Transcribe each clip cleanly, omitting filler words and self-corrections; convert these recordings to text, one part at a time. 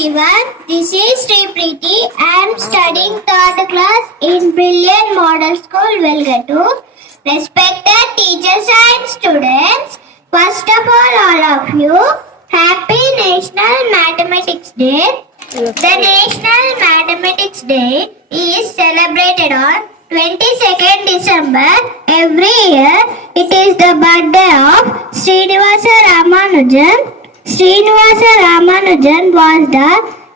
everyone, this is Sri Preeti. I am studying third class in Brilliant Model School, Velgattur. Respected teachers and students, first of all of you, Happy National Mathematics Day. The National Mathematics Day is celebrated on 22nd December every year. It is the birthday of Srinivasa Ramanujan. Srinivasa Ramanujan was the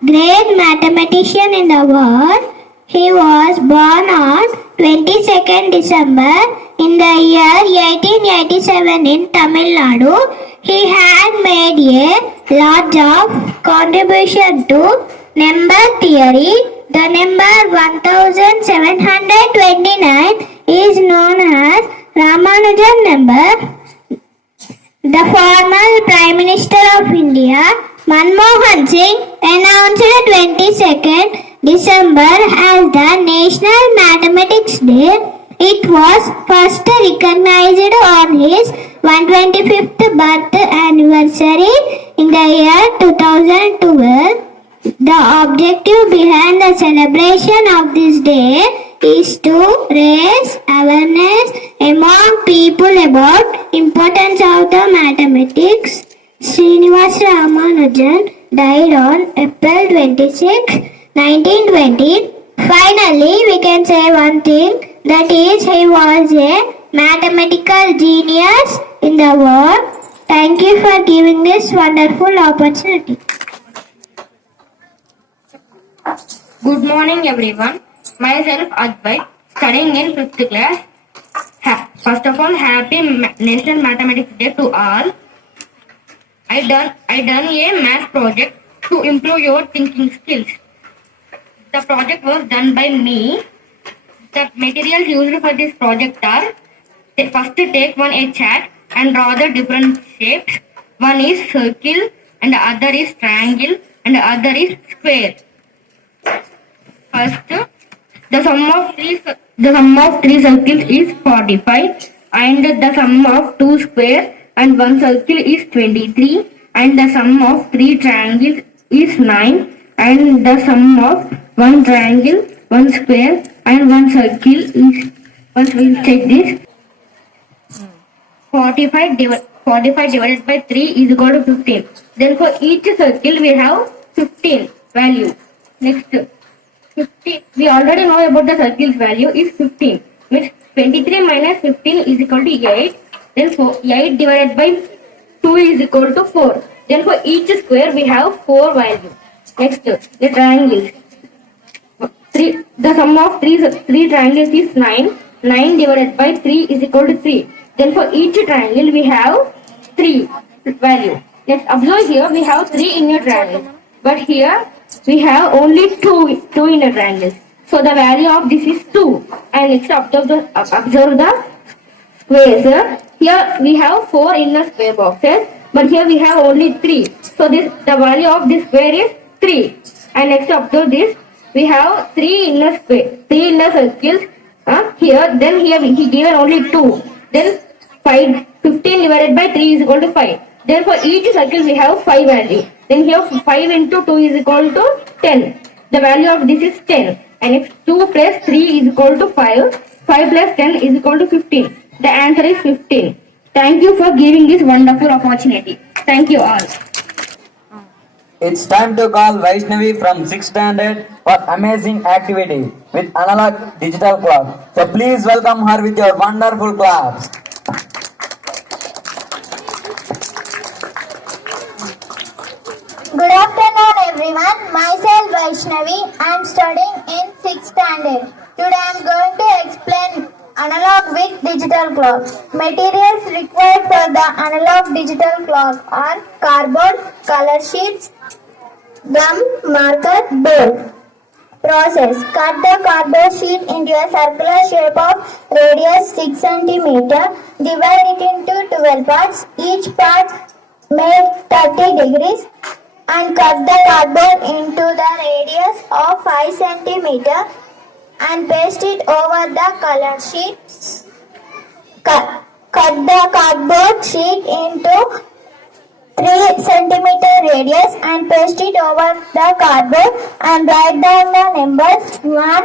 great mathematician in the world. He was born on 22nd December in the year 1887 in Tamil Nadu. He had made a lot of contribution to number theory. The number 1729 is known as Ramanujan number. The former Prime Minister of India, Manmohan Singh, announced 22nd December as the National Mathematics Day. It was first recognized on his 125th birth anniversary in the year 2012. The objective behind the celebration of this day is to raise awareness among people about importance of the mathematics. Srinivasa Ramanujan died on April 26, 1920. Finally, we can say one thing, that is, he was a mathematical genius in the world. Thank you for giving this wonderful opportunity. Good morning, everyone. Myself Advait, studying in 5th class. First of all, happy National Mathematics Day to all. I done a math project to improve your thinking skills. The project was done by me. The materials used for this project are: first take a chart and draw the different shapes. One is circle and the other is triangle and the other is square. First, the sum of three circles is 45, and the sum of two squares and one circle is 23, and the sum of three triangles is 9, and the sum of one triangle, one square and one circle is, once we check this, 45 divided by 3 is equal to 15. Then for each circle we have 15 value. Next, 15. We already know about the circle's value is 15. Means 23 minus 15 is equal to 8. Then 8 divided by 2 is equal to 4. Then for each square we have 4 value. Next, the triangles. The sum of three triangles is 9. 9 divided by 3 is equal to 3. Then for each triangle we have 3 value. Let's observe here we have 3 inner triangles. But here we have only two inner triangles. So the value of this is 2. And next observe the squares. Here we have 4 inner square boxes. But here we have only 3. So the value of this square is 3. And next observe this. We have 3 inner circles. Here he given only 2. Then 15 divided by 3 is equal to 5. Then for each circle we have 5 value. Then here 5 into 2 is equal to 10. The value of this is 10. And if 2 plus 3 is equal to 5, 5 plus 10 is equal to 15. The answer is 15. Thank you for giving this wonderful opportunity. Thank you all. It's time to call Vaishnavi from 6th standard for amazing activity with analog digital clock. So please welcome her with your wonderful claps. Good afternoon everyone, myself Vaishnavi, I am studying in 6th standard. Today I am going to explain analog with digital clock. Materials required for the analog digital clock are cardboard, color sheets, gum, marker, board. Process: cut the cardboard sheet into a circular shape of radius 6 cm. Divide it into 12 parts. Each part made 30 degrees. And cut the cardboard into the radius of 5 cm and paste it over the colored sheet. Cut the cardboard sheet into 3 centimeter radius and paste it over the cardboard and write down the numbers 1,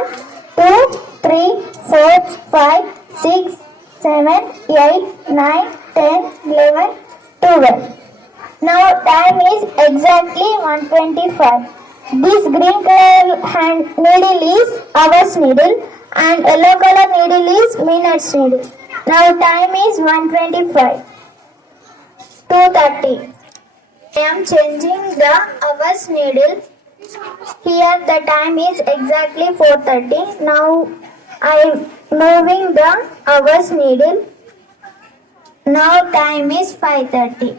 2, 3, 4, 5, 6, 7, 8, 9, 10, 11, 12. Now time is exactly 1:25. This green color hand needle is hours needle and yellow color needle is minutes needle. Now time is 1:25. 2:30. I am changing the hours needle. Here the time is exactly 4:30. Now I am moving the hours needle. Now time is 5:30.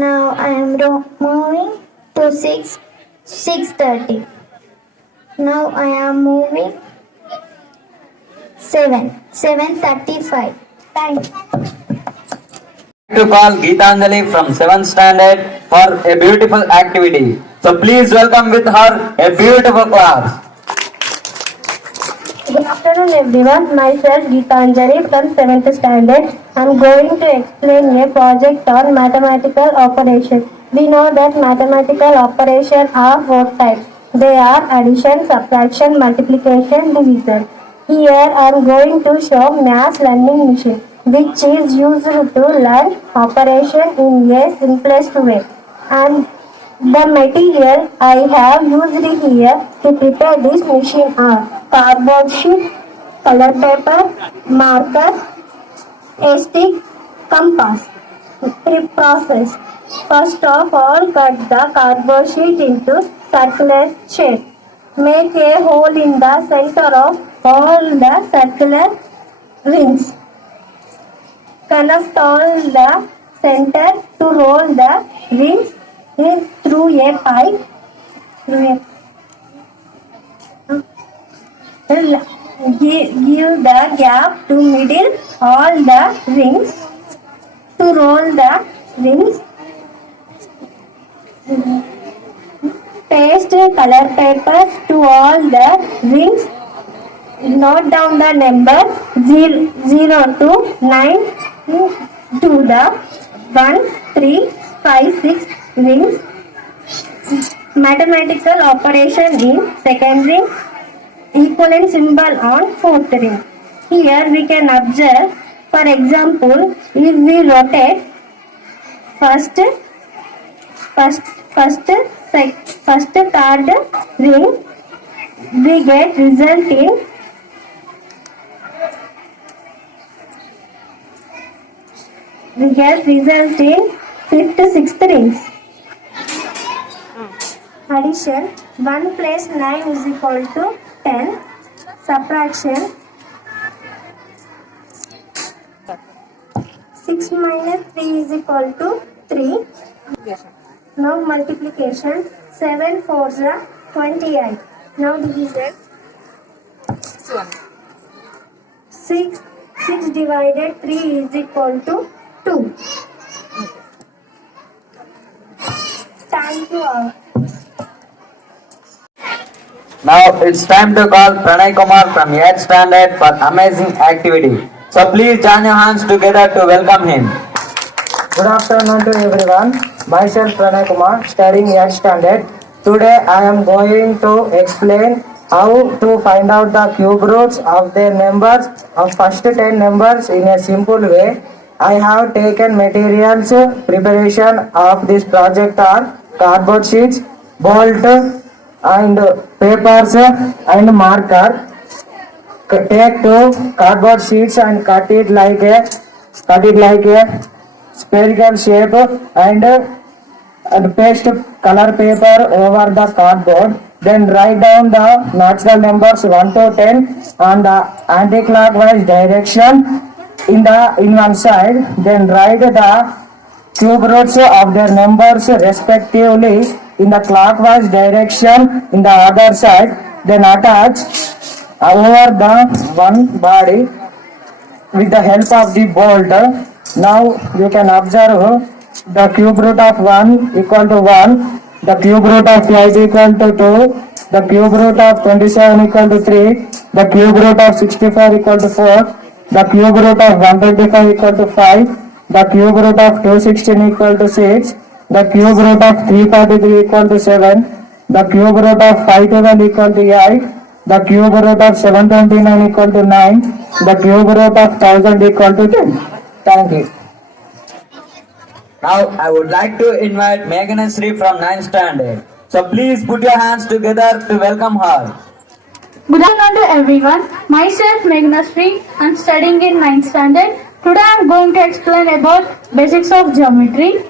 Now I am moving to 6:30. Now I am moving 7:35. Thank you. To call Geetanjali from 7th standard for a beautiful activity. So please welcome with her a beautiful class. Good afternoon everyone. Myself Geetanjali from 7th standard. I am going to explain a project on mathematical operation. We know that mathematical operation are 4 types. They are addition, subtraction, multiplication, division. Here I am going to show math learning machine, which is used to learn operation in a simplest way. And the material I have used here to prepare this machine are cardboard sheet, color paper, marker, a stick, compass. Process. First of all, cut the cardboard sheet into circular shape. Make a hole in the center of all the circular rings. Connect all the center to roll the rings through a pipe. Give the gap to middle all the rings. To roll the rings, paste color paper to all the rings. Note down the number 0 to 9 to the 1, 3, 5, 6 rings. Mathematical operation in second ring. Equivalent symbol on fourth ring. Here we can observe, for example, if we rotate first third ring, we get result in fifth, sixth rings. Addition, 1 plus 9 is equal to 10. Subtraction, 6 minus 3 is equal to 3. Now multiplication, 7 4s are 28. Now division, 6 divided 3 is equal to 2. Thank you all. Now it's time to call Pranay Kumar from 8th standard for amazing activity. So please join your hands together to welcome him. Good afternoon to everyone. Myself Pranay Kumar, studying 8th standard. Today I am going to explain how to find out the cube roots of their numbers of first 10 numbers in a simple way. I have taken materials preparation of this project are cardboard sheets, bolt and papers and marker. Take 2 cardboard sheets and cut it like a spherical shape and paste color paper over the cardboard. Then write down the natural numbers 1 to 10 on the anti-clockwise direction in one side. Then write the cube roots of their numbers respectively in the clockwise direction in the other side. Then attach over the one body with the help of the bolt. Now you can observe the cube root of 1 equal to 1, the cube root of 5 equal to 2, the cube root of 27 equal to 3, the cube root of 64 equal to 4, the cube root of 125 equal to 5, The cube root of 216 equal to 6. The cube root of 343 equal to 7. The cube root of 512 equal to 8. The cube root of 729 equal to 9. The cube root of 1000 equal to 10. Thank you. Now I would like to invite Meghanasri from 9th standard. So please put your hands together to welcome her. Good afternoon to everyone. Myself Meghanasri. I'm studying in 9th standard. Today I'm going to explain about basics of geometry.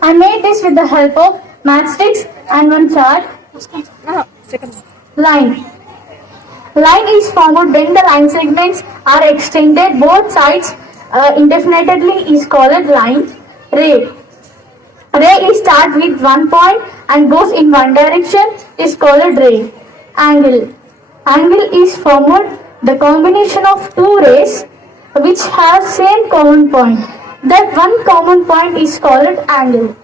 I made this with the help of matchsticks and one chart. Line. Line is formed when the line segments are extended both sides indefinitely is called line. Ray. Ray is start with one point and goes in one direction is called ray. Angle. Angle is formed the combination of two rays which have same common point. That one common point is called angle.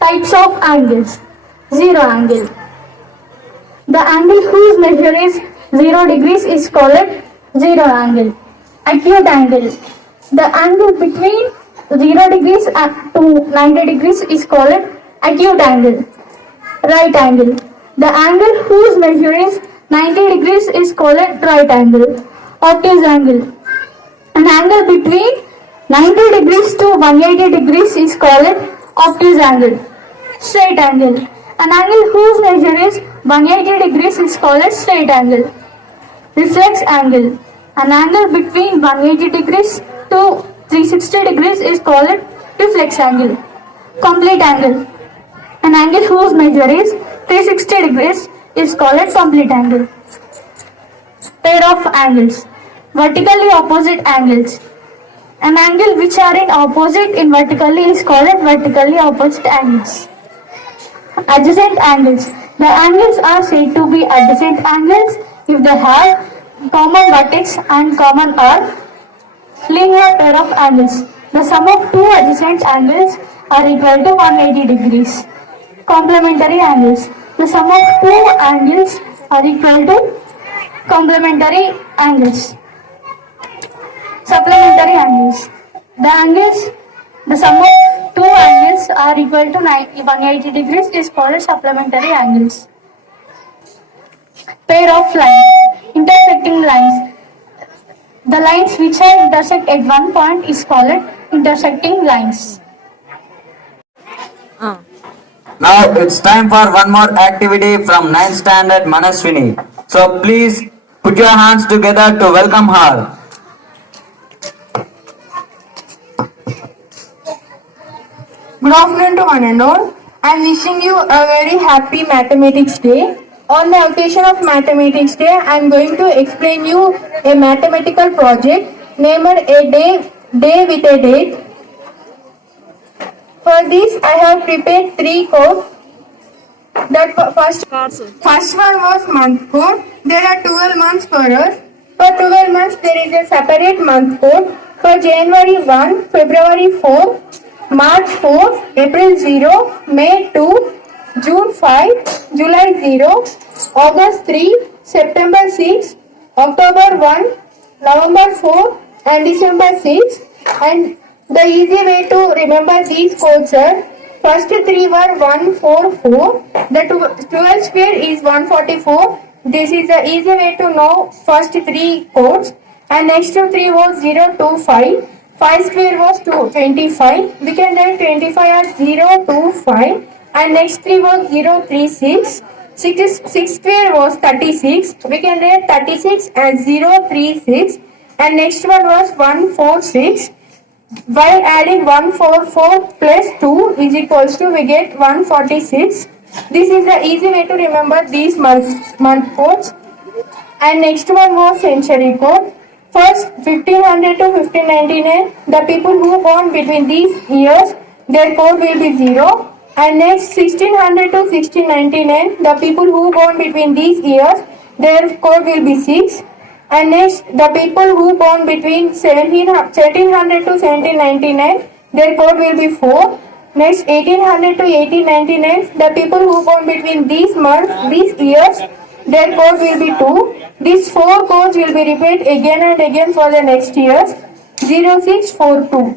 Types of angles. Zero angle. The angle whose measure is 0 degrees is called zero angle. Acute angle. The angle between 0 degrees to 90 degrees is called acute angle. Right angle. The angle whose measure is 90 degrees is called right angle. Obtuse angle. An angle between 90 degrees to 180 degrees is called obtuse angle. Straight angle. An angle whose measure is 180 degrees is called straight angle. Reflex angle. An angle between 180 degrees to 360 degrees is called reflex angle. Complete angle. An angle whose measure is 360 degrees is called complete angle. Pair of angles. Vertically opposite angles. An angle which are in opposite in vertically is called vertically opposite angles. Adjacent angles. The angles are said to be adjacent angles if they have common vertex and common arc. Linear pair of angles. The sum of two adjacent angles are equal to 180 degrees. Complementary angles. The sum of two angles are equal to complementary angles. Supplementary angles. The sum of two angles are equal to 180 degrees is called supplementary angles. Pair of lines. Intersecting lines. The lines which are intersect at one point is called intersecting lines. Now it's time for one more activity from 9th standard Manaswini. So please put your hands together to welcome her. Good afternoon to one and all. I am wishing you a very happy Mathematics Day. On the occasion of Mathematics Day, I am going to explain you a mathematical project named A Day with a Date. For this, I have prepared three codes. First one was month code. There are 12 months for us. For 12 months, there is a separate month code. For January 1, February 4, March 4, April 0, May 2, June 5, July 0, August 3, September 6, October 1, November 4 and December 6. And the easy way to remember these codes are, first three were 1, 4, 4. The 12 square is 144. This is the easy way to know first three codes. And next to 3 was 0, 2, 5. 5 square was 25. We can write 25 as 0, 2, 5. And next 3 was 0, 3, 6. 6 square was 36. We can write 36 as 0, 3, 6. And next one was 1, 4, 6. By adding 1, 4, 4 plus 2 is equals to, we get 146. This is the easy way to remember these month codes. And next one was century code. First 1500 to 1599, the people who born between these years, their code will be 0. And next 1600 to 1699, the people who born between these years, their code will be 6. And next the people who born between 1700 to 1799, their code will be 4. Next 1800 to 1899, the people who born between these years, their code will be 2. These 4 codes will be repeated again and again for the next years. 0642.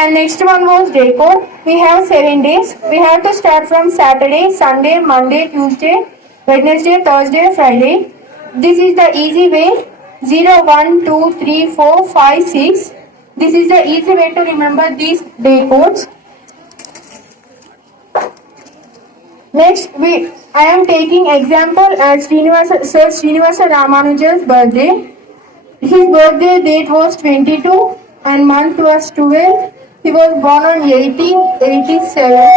And next one was day code. We have 7 days. We have to start from Saturday, Sunday, Monday, Tuesday, Wednesday, Thursday, Friday. This is the easy way. 0, 1, 2, 3, 4, 5, 6. This is the easy way to remember these day codes. Next, I am taking example as Sir Srinivasa Ramanujan's birthday. His birthday date was 22 and month was 12. He was born on 1887.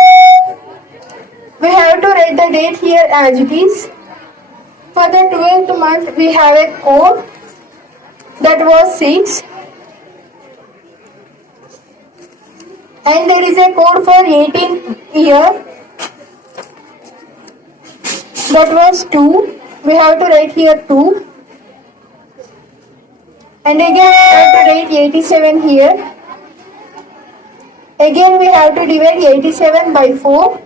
We have to write the date here as it is. For the 12th month, we have a code that was 6. And there is a code for 18th year. That was 2. We have to write here 2. And again we have to write 87 here. Again we have to divide 87 by 4.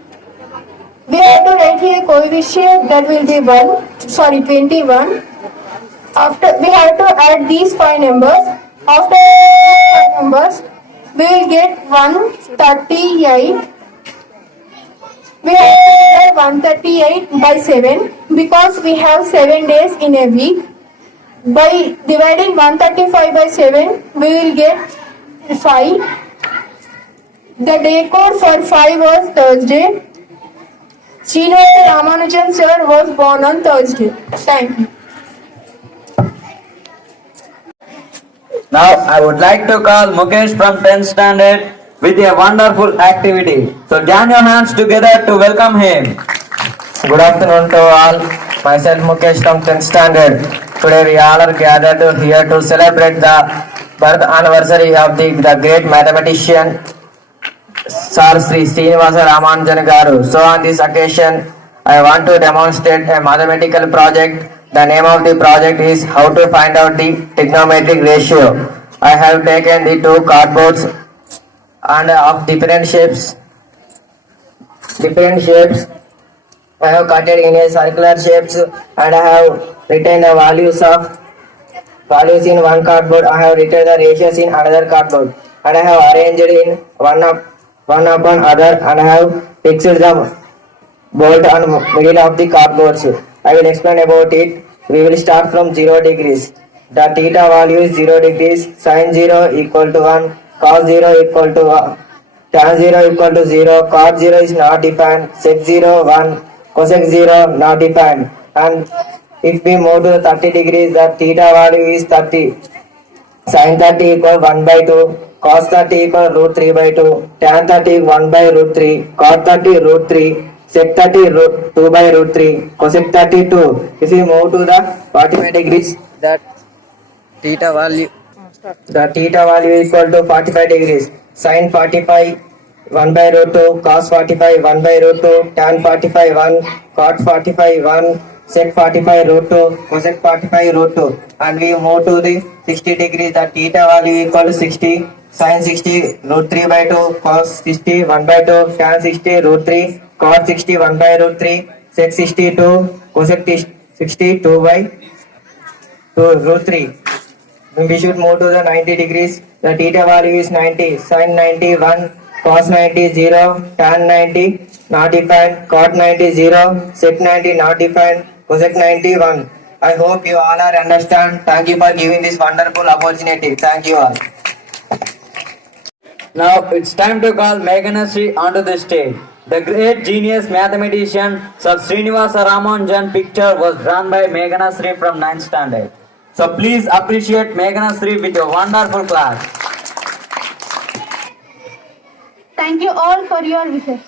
We have to write here coefficient, that will be 21. After we have to add these 5 numbers. After these 5 numbers, we will get 138. We have to divide 138 by 7 because we have 7 days in a week. By dividing 135 by 7, we will get 5. The day code for 5 was Thursday. Srinivasa Ramanujan sir was born on Thursday. Thank you. Now I would like to call Mukesh from 10th standard with a wonderful activity. So join your hands together to welcome him. Good afternoon to all. Myself Mukesh from 10th standard. Today we all are gathered here to celebrate the birth anniversary of the great mathematician Sir Sri Srinivasa Ramanujan Garu. So on this occasion, I want to demonstrate a mathematical project. The name of the project is How to Find Out the Trigonometric Ratio. I have taken the 2 cardboards and of different shapes. I have cut it in a circular shapes and I have written the values in one cardboard. I have written the ratios in another cardboard and I have arranged in one upon other and I have fixed the bolt on middle of the cardboards. I will explain about it. We will start from 0 degrees. The theta value is 0 degrees. Sin 0 equal to 1. Cos 0 equal to 1. Tan 0 equal to 0. Cot 0 is not defined. Sec 0 1. Cosec 0 not defined. And if we move to the 30 degrees, the theta value is 30. Sin 30 equal 1 by 2. Cos 30 equal root 3 by 2. Tan 30 1 by root 3. Cot 30 root 3. Sec 30 root 2 by root 3. Cosec 32. If we move to the 45 degrees, the theta value equal to 45 degrees. Sin 45 1 by root 2. Cos 45 1 by root 2. Tan 45 1. Cot 45 1. Sec 45 root 2. Cosec 45 root 2. And we move to the 60 degrees. The theta value equal to 60. Sin 60 root 3 by 2. Cos 60 1 by 2. Tan 60 root 3. Cot 60 1 by root 3. Sec 62. Cosec 60 2 by 2 root 3. We should move to the 90 degrees. The theta value is 90. Sin 90 1. Cos 90 0. Tan 90 not defined. Cot 90 0. Sec 90 not defined. Cosec 90 1. I hope you all are understand. Thank you for giving this wonderful opportunity. Thank you all. Now it's time to call Meghanasri onto the stage. The great genius mathematician Sir Srinivasa Ramanujan picture was drawn by Meghanasri from 9th standard. So please appreciate Meghanasri with a wonderful class. Thank you all for your wishes.